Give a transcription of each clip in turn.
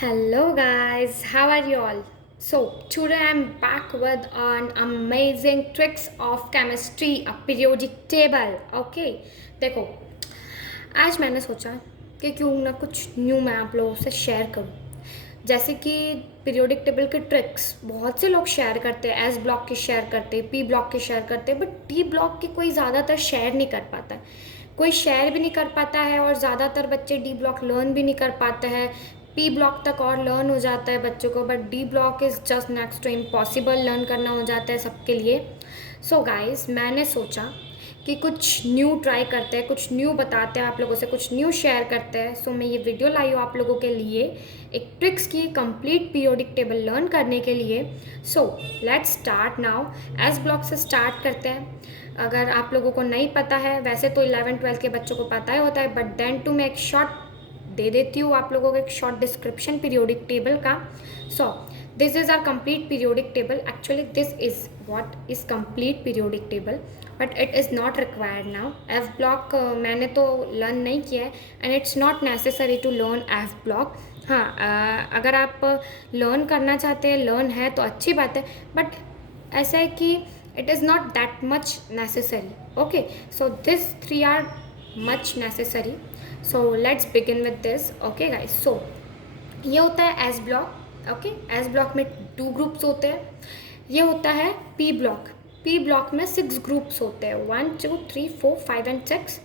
Hello guys, how are you all? So today I'm back with an amazing tricks of chemistry, a periodic table. Okay, देखो आज मैंने सोचा कि क्यों ना कुछ न्यू मैं आप लोगों से शेयर करूं। जैसे कि पीरियोडिक टेबल के ट्रिक्स बहुत से लोग शेयर करते हैं, एस ब्लॉक के शेयर करते हैं, पी ब्लॉक के शेयर करते हैं, बट टी ब्लॉक के कोई ज़्यादातर शेयर नहीं कर पाता है। कोई शेयर भी नहीं कर पाता है और ज़्यादातर बच्चे डी ब्लॉक लर्न भी नहीं कर पाते हैं। पी ब्लॉक तक और लर्न हो जाता है बच्चों को, but D block is just next to impossible learn करना हो जाता है सबके लिए। सो गाइस, मैंने सोचा कि कुछ न्यू ट्राई करते हैं, कुछ न्यू बताते हैं आप लोगों से, कुछ न्यू शेयर करते हैं। सो मैं ये वीडियो लाई हूँ आप लोगों के लिए एक ट्रिक्स की कंप्लीट पीरियोडिक टेबल लर्न करने के लिए। So let's start now. S block से स्टार्ट करते हैं। अगर आप लोगों को नहीं पता है, वैसे तो 11-12 के बच्चों को पता ही होता है, बट देन टू मैं एक शॉर्ट दे देती हूँ आप लोगों को, एक शॉर्ट डिस्क्रिप्शन पीरियोडिक टेबल का। So this is our complete periodic table. Actually this is what is complete periodic table, but it is not required now. F block मैंने तो लर्न नहीं किया है and it's not necessary to learn F block. हाँ, अगर आप learn करना चाहते हैं, लर्न है तो अच्छी बात है, बट ऐसा है कि it is not that much necessary. Okay, so these three are much necessary. So let's begin with this. Okay guys, so ये होता है S block. Okay, S block में 2 ग्रुप्स होते हैं। ये होता है पी ब्लॉक। पी ब्लॉक में 6 ग्रुप्स होते हैं, 1 2 3 4 5 एंड 6।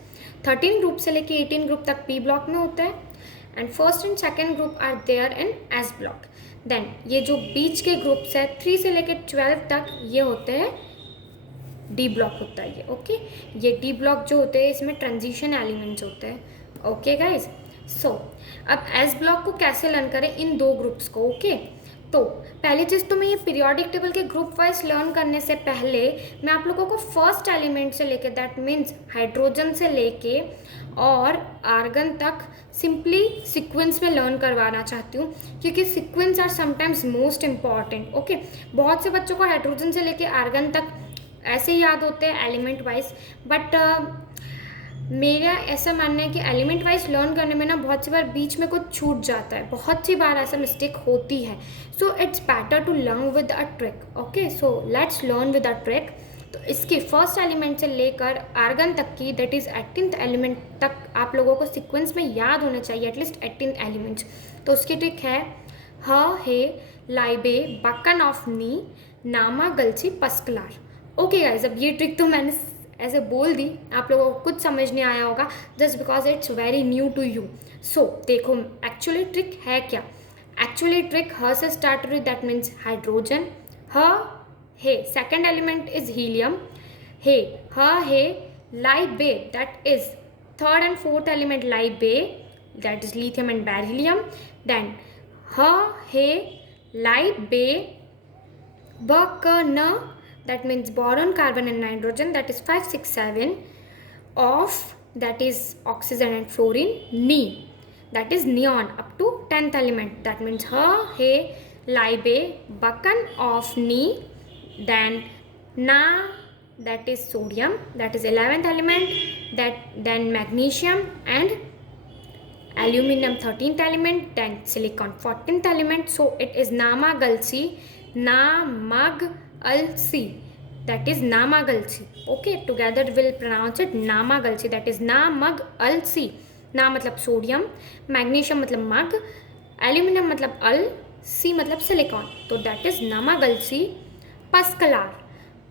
13 ग्रुप से लेके 18 ग्रुप तक पी ब्लॉक में होता है and first and second group are there in S block. Then ये जो बीच के ग्रुप्स है 3 से लेके 12 तक, ये होते हैं डी ब्लॉक होता है ये। ओके, ये डी ब्लॉक जो होते हैं इसमें ट्रांजिशन एलिमेंट्स होते हैं। ओके गाइज, सो अब एस ब्लॉक को कैसे लर्न करें इन 2 ग्रुप्स को। ओके, तो पहली चीज़ तो मैं ये पीरियोडिक टेबल के ग्रुप वाइज लर्न करने से पहले मैं आप लोगों को फर्स्ट एलिमेंट से लेके, दैट मीन्स हाइड्रोजन से लेके और आर्गन तक सिंपली सीक्वेंस में लर्न करवाना चाहती हूँ, क्योंकि sequence are sometimes most important. Okay, बहुत से बच्चों को हाइड्रोजन से लेके आर्गन तक ऐसे ही याद होते हैं एलिमेंट वाइज, बट मेरा ऐसा मानना है कि एलिमेंट वाइज लर्न करने में ना बहुत सी बार बीच में कुछ छूट जाता है, बहुत सी बार ऐसा मिस्टेक होती है। So it's better to learn with a trick. Okay, so let's learn with a trick. तो इसकी फर्स्ट एलिमेंट से लेकर आर्गन तक की, दैट इज़ 18th एलिमेंट तक आप लोगों को सीक्वेंस में याद होने चाहिए, एटलीस्ट 18 एलिमेंट्स। तो उसकी ट्रिक है ह हे लाइबे बकन ऑफ नी नामा गलची पस्कलार। ओके गाइज, अब ये ट्रिक तो मैंने ऐसे बोल दी, आप लोगों को कुछ समझ नहीं आया होगा, just because it's very new to you. So देखो एक्चुअली ट्रिक है क्या। एक्चुअली ट्रिक ह से स्टार्ट हुई, दैट मीन्स हाइड्रोजन। ह हे सेकेंड एलिमेंट इज हीलियम। हे ह हे लाइबे, that is third and fourth element लाइबे, that is lithium and beryllium. Then ह हे लाइबे बकन, that means boron, carbon and nitrogen, that is 5 6 7 of, that is oxygen and fluorine. Ni, that is neon, up to 10th element, that means ha he libe buccan of ni. Then na, that is sodium, that is 11th element. That then magnesium and aluminum 13th element, then silicon 14th element. So it is namagalsi, namagalsi, that is namagalsi. Okay, together we'll pronounce it namagalsi, that is namagalsi. ना मतलब sodium, magnesium मतलब मग, aluminium मतलब अल, सी मतलब silicon, तो that is नामागल्सी पस्कलार।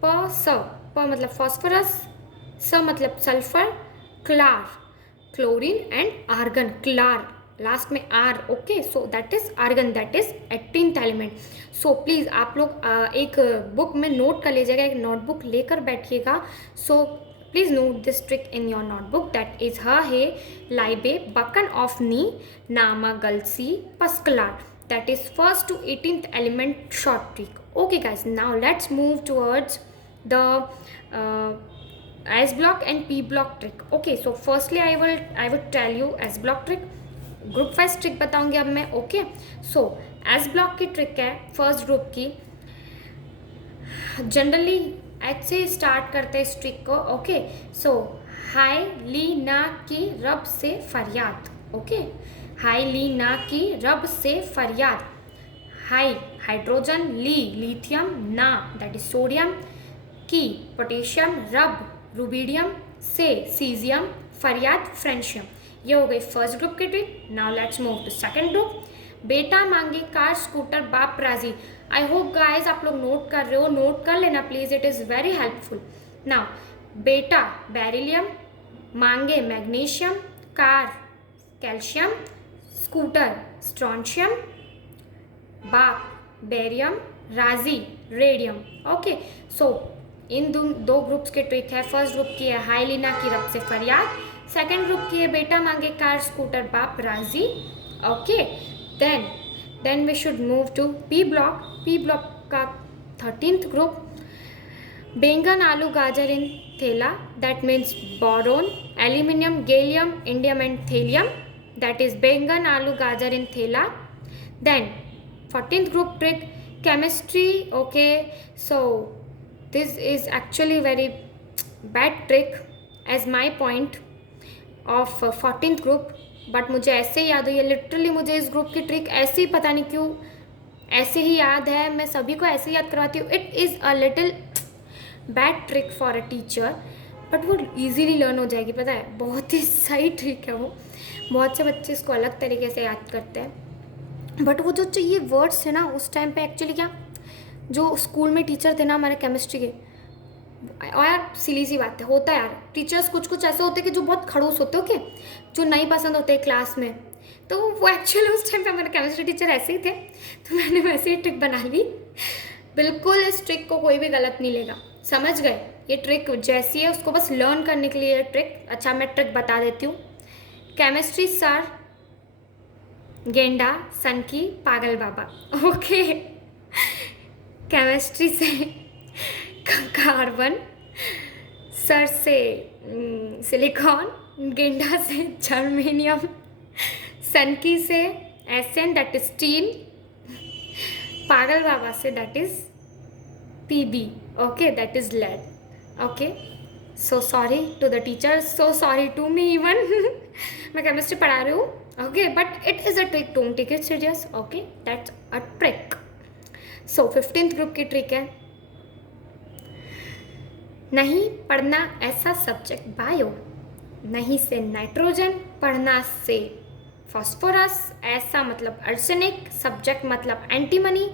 प मतलब phosphorus, स मतलब सल्फर, क्लार क्लोरीन एंड आर्गन, क्लार लास्ट में आर। Okay, so that is argon, that is 18th element. So please आप लोग एक बुक में नोट कर लीजिएगा, एक नोटबुक लेकर बैठिएगा। So please note this trick in your notebook, that is ह हे लाइबे बकन ऑफ नी नामागल्सी पस्कलार, that is first to 18th element short trick. Okay guys, now let's move towards the S block and P block trick. Okay, so firstly I would tell you S block trick, group wise trick बताऊंगी अब मैं। Okay, सो S block की trick है first group की। Generally H से start करते हैं इस ट्रिक को। ओके, सो हाय ली ना की रब से फरियाद। ओके, हाई ली ना की रब से फरियाद, हाई हाइड्रोजन, ली लिथियम, ना दैट इज सोडियम, की पोटेशियम, रब रुबीडियम, से सीजियम, फरियाद फ्रेंशियम। ये हो गई फर्स्ट ग्रुप की trick. Now let's move to second group. बेटा मांगे कार स्कूटर बाप राजी। आई होप गाइस आप लोग नोट कर रहे हो, नोट कर लेना please, it is very helpful. Now बेटा बेरिलियम, मांगे magnesium, car calcium, scooter strontium, बाप बेरियम, राजी रेडियम। ओके, सो इन दो ग्रुप्स के ट्रिक है। फर्स्ट ग्रुप की है हाई लीना की रब से फरियाद, सेकंड ग्रुप की है बेटा मांगे कार स्कूटर बाप राजी। Okay, then we should move to P block. P block का 13th ग्रुप, बैंगन आलू गाजर इन थैला, that means boron aluminium gallium indium and thallium, that is बैंगन आलू गाजर इन थैला। Then 14th group trick chemistry. Okay, so this is actually very bad trick as my point of 14th group, but मुझे ऐसे ही याद हुई है, literally मुझे इस ग्रुप की ट्रिक ऐसे ही पता नहीं क्यों ऐसे ही याद है, मैं सभी को ऐसे ही याद करवाती हूँ। It is a little bad trick for a teacher, but वो ईजीली लर्न हो जाएगी, पता है, बहुत ही सही ट्रिक है वो। बहुत से बच्चे इसको अलग तरीके से याद करते हैं, बट वो जो ये वर्ड्स थे ना उस टाइम पे एक्चुअली क्या, जो स्कूल में टीचर थे ना हमारे केमिस्ट्री के, और यार सिली सी बात है, होता है यार, टीचर्स कुछ कुछ ऐसे होते हैं कि जो बहुत खड़ूस होते हो, ओके, जो नहीं पसंद होते क्लास में, तो वो एक्चुअली उस टाइम पे हमारे केमिस्ट्री टीचर ऐसे ही थे, तो मैंने वैसे ही ट्रिक बना ली। बिल्कुल इस ट्रिक को कोई भी गलत नहीं लेगा, समझ गए, ये ट्रिक जैसी है उसको बस लर्न करने के लिए ट्रिक। अच्छा मैं ट्रिक बता देती हूँ। केमिस्ट्री सर गेंडा, सन की पागल बाबा। ओके, केमिस्ट्री से कार्बन, सर से सिलिकॉन, गेंडा से जर्मेनियम, सन की से एसएन दैट इज स्टील, पागल बाबा से that is PB, okay that is lead. Okay, so sorry to the teachers, so sorry to me even. मैं केमिस्ट्री पढ़ा रही हूँ, okay, but it is a trick, don't take it serious, okay, that's a trick. So 15th group की trick है, नहीं पढ़ना ऐसा subject bio, नहीं से नाइट्रोजन, पढ़ना से फॉस्फोरस, ऐसा मतलब आर्सेनिक, सब्जेक्ट मतलब antimony,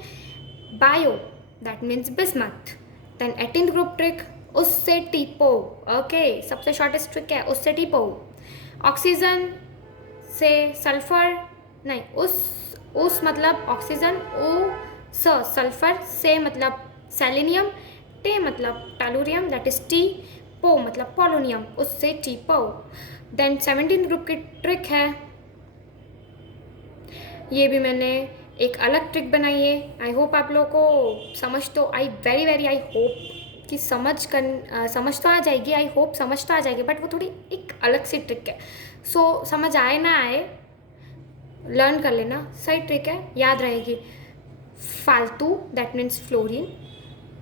bio that means bismuth. Then 18th group trick, उससे टीपो, ओके, सबसे शॉर्टेस्ट ट्रिक है, उससे टीपो। ऑक्सीजन से सल्फर, नहीं उस मतलब ऑक्सीजन, ओ सल्फर, से मतलब सेलेनियम, टे मतलब टैलूरियम दैट इज टी, पो मतलब पोलोनियम, उससे टीपो। देन 17th ग्रुप की ट्रिक है, ये भी मैंने एक अलग ट्रिक बनाई है, आई होप आप लोगों को समझ तो आई, वेरी आई होप कि समझ तो आ जाएगी, आई होप समझ तो आ जाएगी, बट वो थोड़ी एक अलग सी ट्रिक है, सो समझ आए ना आए लर्न कर लेना, सही ट्रिक है, याद रहेगी। फालतू दैट मीन्स फ्लोरीन,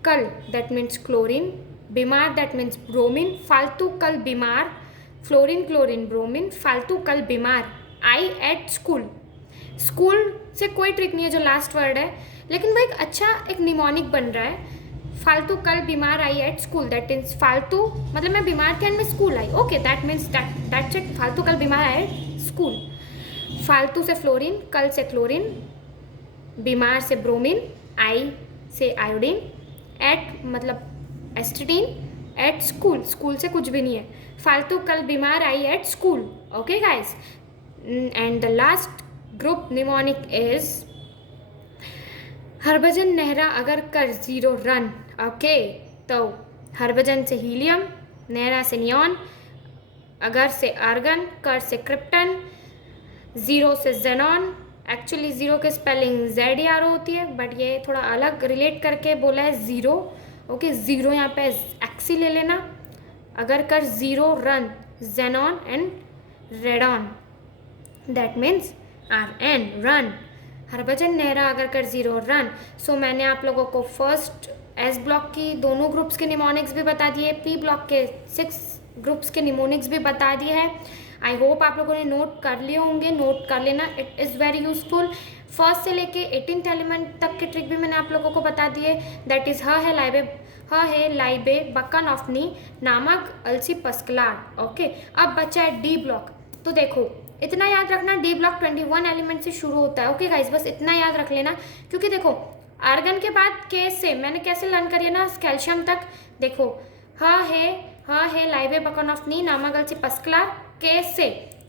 कल दैट मीन्स क्लोरीन, बीमार दैट मीन्स ब्रोमीन, फालतू कल बीमार, फ्लोरीन क्लोरीन ब्रोमीन, फालतू कल बीमार। आई एट स्कूल, स्कूल से कोई ट्रिक नहीं है जो लास्ट वर्ड है, लेकिन वो एक अच्छा एक निमोनिक बन रहा है। फालतू कल बीमार I at school, that means फालतू मतलब मैं बीमार थी एंड मैं school I, okay that means that's it, फालतू कल बीमार आई स्कूल। फालतू से फ्लोरीन, कल से क्लोरीन, बीमार से ब्रोमीन, आई से आयोडीन, एट मतलब एस्टिडीन, एट स्कूल, स्कूल से कुछ भी नहीं है, फालतू कल बीमार I at school, okay guys. And the last group mnemonic is Harbhajan Nehra अगर कर 0 रन, ओके, तो हरभजन से हीलियम, नेहरा से नियॉन, अगर से आर्गन, कर से क्रिप्टन, 0 से जेनॉन, एक्चुअली 0 के स्पेलिंग ZER होती है, बट ये थोड़ा अलग रिलेट करके बोला है 0, ओके, 0 यहाँ पे एक्सी ले लेना, अगर कर 0 run, xenon and radon, that means RN run, Harbhajan Nehra अगर कर 0 रन। सो मैंने आप लोगों को फर्स्ट एस ब्लॉक की दोनों ग्रुप्स के निमोनिक्स भी बता दिए, पी ब्लॉक के 6 ग्रुप्स के निमोनिक्स भी बता दिए हैं, आई होप आप लोगों ने नोट कर लिए होंगे, नोट कर लेना, it is very useful. First से लेके 18th एलिमेंट तक के ट्रिक भी मैंने आप लोगों को बता दिए। दैट इज़ ह है लाइबे बकन ऑफ नी नामक अलसी पस्कलार। ओके, अब बचा है डी ब्लॉक। तो देखो इतना याद रखना, डी ब्लॉक 21 एलिमेंट से शुरू होता है। ओके गाइस, बस इतना याद रख लेना, क्योंकि देखो आर्गन के बाद के से मैंने कैसे लर्न करिए ना कैल्शियम तक। देखो ह है लाइबे बकन ऑफ नी नामागल से पस्कलार के से,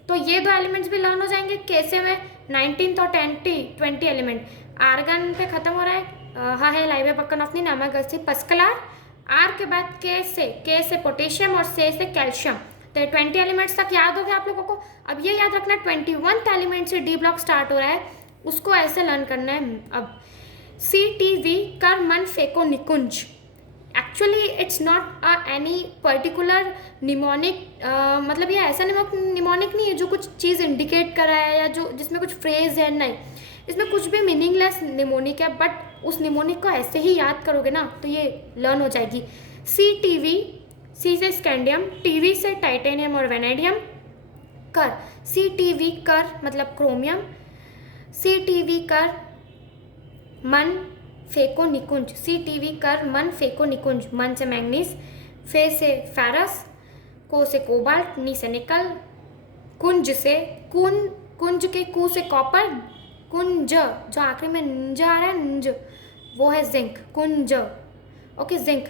तो ये दो एलिमेंट्स भी लर्न हो जाएंगे। के से में 19th और 20 एलिमेंट आर्गन पे खत्म हो रहा है। है लाइबे बकन ऑफ नी नामागल से पस्कलार, आर के बाद के से पोटेशियम और से कैल्शियम। तो 20 एलिमेंट्स तक याद हो गया आप लोगों को। अब ये याद रखना 21th एलिमेंट से डी ब्लॉक स्टार्ट हो रहा है, उसको ऐसे लर्न करना है। अब CTV कर मन phaco Nikunj, actually it's not any particular mnemonic, मतलब ये ऐसा निमोनिक नहीं है जो कुछ चीज़ इंडिकेट कर रहा है या जो जिसमें कुछ फ्रेज है, नहीं, इसमें कुछ भी मीनिंगलेस निमोनिक है, बट उस निमोनिक को ऐसे ही याद करोगे ना तो ये लर्न हो जाएगी। CTV, सी से स्कैंडियम, TV से टाइटेनियम और वेनेडियम, कर CTV कर मतलब क्रोमियम, CTV कर मन फेको निकुंज, CTV कर मन फेको निकुंज, मन से मैंगनीज, फे से फेरस, को से कोबाल्ट, नी से निकल, कुंज से कुंज के कु से कॉपर, कुंज जो आखिरी में नंज आ रहा है, नंज वो है जिंक, कुंज। Okay zinc.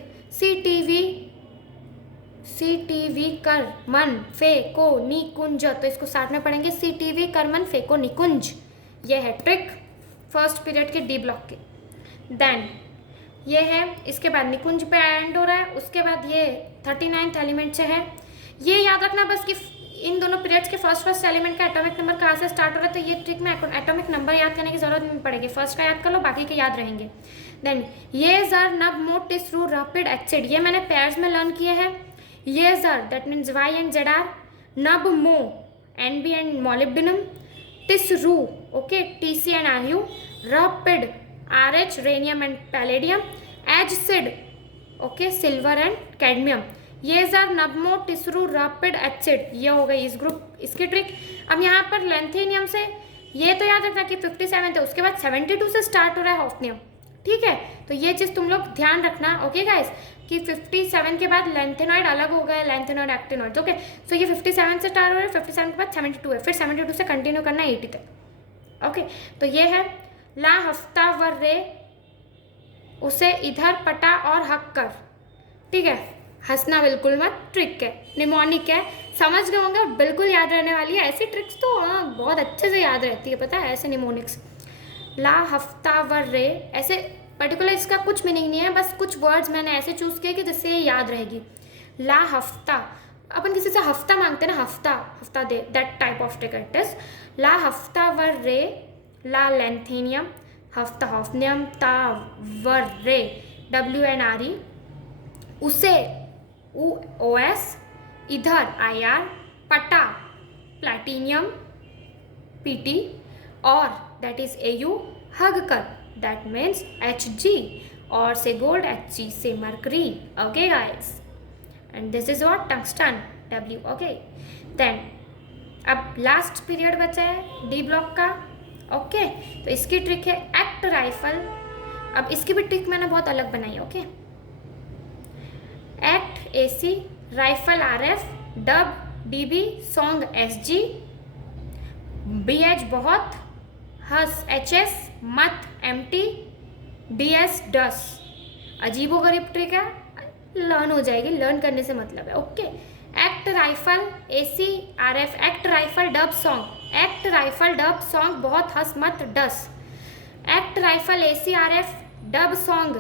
CTV कर मन फे को निकुंज, तो इसको साथ में पढ़ेंगे CTV कर मन फे को निकुंज। ये है ट्रिक फर्स्ट पीरियड के डी ब्लॉक के। देन ये है, इसके बाद निकुंज पे एंड हो रहा है, उसके बाद ये 39th एलिमेंट से है। ये याद रखना बस कि इन दोनों पीरियड्स के फर्स्ट एलिमेंट का एटॉमिक नंबर कहाँ से स्टार्ट हो रहा है, तो ये ट्रिक में एटॉमिक नंबर याद करने की जरूरत नहीं पड़ेगी, फर्स्ट का याद कर लो, बाकी के याद रहेंगे। देन ये जर नब मोट टिसरू रैपिड एसिड, ये मैंने पेयर्स में लर्न किए हैं। ये जर that means Y and ZR, नब मो NB एंड मोलिब्डेनम, टिसरू okay TC and RU, rapid RH rhenium and palladium, एजिड ओके सिल्वर एंड कैडमियम। ये सर नबमो टिसरू रैपिड एसिड, ये हो गई इस ग्रुप इसकी ट्रिक। अब यहाँ पर लेंथेनियम से ये तो याद रखना कि 57 है, उसके बाद 72 से स्टार्ट हो रहा है हॉफनियम, ठीक है, तो ये चीज़ तुम लोग ध्यान रखना। ओके गाइस, कि 57 के बाद लेंथेनॉइड अलग हो गया, लेंथेनॉइड एक्टिनॉइड। ओके, सो ये 57 से स्टार्ट हो रहा है, 57 के बाद 72 है, फिर 72 से कंटिन्यू करना है 80 तक। ओके, तो ये है ला हफ्ता वर रे, उसे इधर पटा और हक कर, ठीक है, हंसना बिल्कुल मत, ट्रिक है, निमोनिक है, समझ गए होंगे, बिल्कुल याद रहने वाली है। ऐसी ट्रिक्स तो हाँ बहुत अच्छे से याद रहती है, पता है, ऐसे निमोनिक्स। ला हफ्ता वर रे, ऐसे पर्टिकुलर इसका कुछ मीनिंग नहीं है, बस कुछ वर्ड्स मैंने ऐसे चूज़ किए कि जिससे ये याद रहेगी। ला हफ्ता, अपन किसी से हफ्ता मांगते हैं ना, हफ्ता दे, that type of trick it is. ला हफ्ता वर रे, ला लेंथेनियम, हफ्ता हॉफनियम, ता वर रे WNRE, उसे OS, इधर IR, पटा प्लैटिनियम PT, और दैट इज AU, हग कर दैट मीन्स HG, और से गोल्ड HG, से mercury. Okay guys, and this is what tungsten W। ओके, देन अब लास्ट पीरियड बचा है डी ब्लॉक का। ओके, तो इसकी ट्रिक है एक्ट राइफल। अब इसकी भी ट्रिक मैंने बहुत अलग बनाई है। Okay, act AC, rifle RF, dub DB, song SG, BH बहुत, हस HS, मत MT, DS डस। अजीबोगरीब ट्रिक है, लर्न हो जाएगी, लर्न करने से मतलब है। Okay, act rifle AC RF, act rifle dub song, act rifle dub song बहुत, हंस मत डस, act rifle AC RF dub song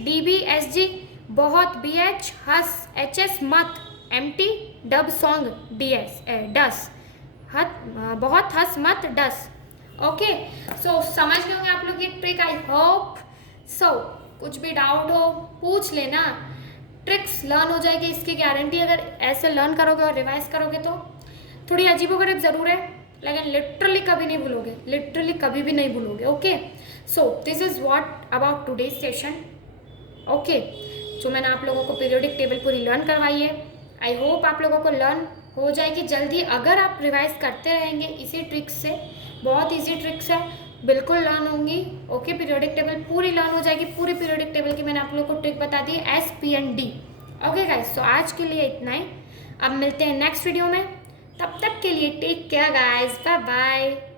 DB SG बहुत, BH हंस HS मत, MT डब सॉन्ग DS डस, बहुत हंस मत डस। ओके, सो समझ गए होंगे आप लोग ये ट्रिक, आई होप सो। कुछ भी डाउट हो पूछ लेना, ट्रिक्स लर्न हो जाएगी, इसकी गारंटी। अगर ऐसे लर्न करोगे और रिवाइज करोगे तो थोड़ी अजीबोगरीब ज़रूर है, लेकिन लिटरली कभी नहीं भूलोगे, लिटरली कभी भी नहीं भूलोगे। Okay, so this is what about today's session. Okay, जो मैंने आप लोगों को पीरियोडिक टेबल पूरी लर्न करवाई है, आई होप आप लोगों को लर्न हो जाएगी जल्दी अगर आप रिवाइज करते रहेंगे इसी ट्रिक्स से। बहुत इजी ट्रिक्स है, बिल्कुल लर्न होंगी। ओके, पीरियोडिक टेबल पूरी लर्न हो जाएगी। पूरी पीरियोडिक टेबल की मैंने आप लोगों को ट्रिक बता दी, S P and D. Okay guys, तो आज के लिए इतना ही। अब मिलते हैं नेक्स्ट वीडियो में, तब तक के लिए take care guys, bye bye.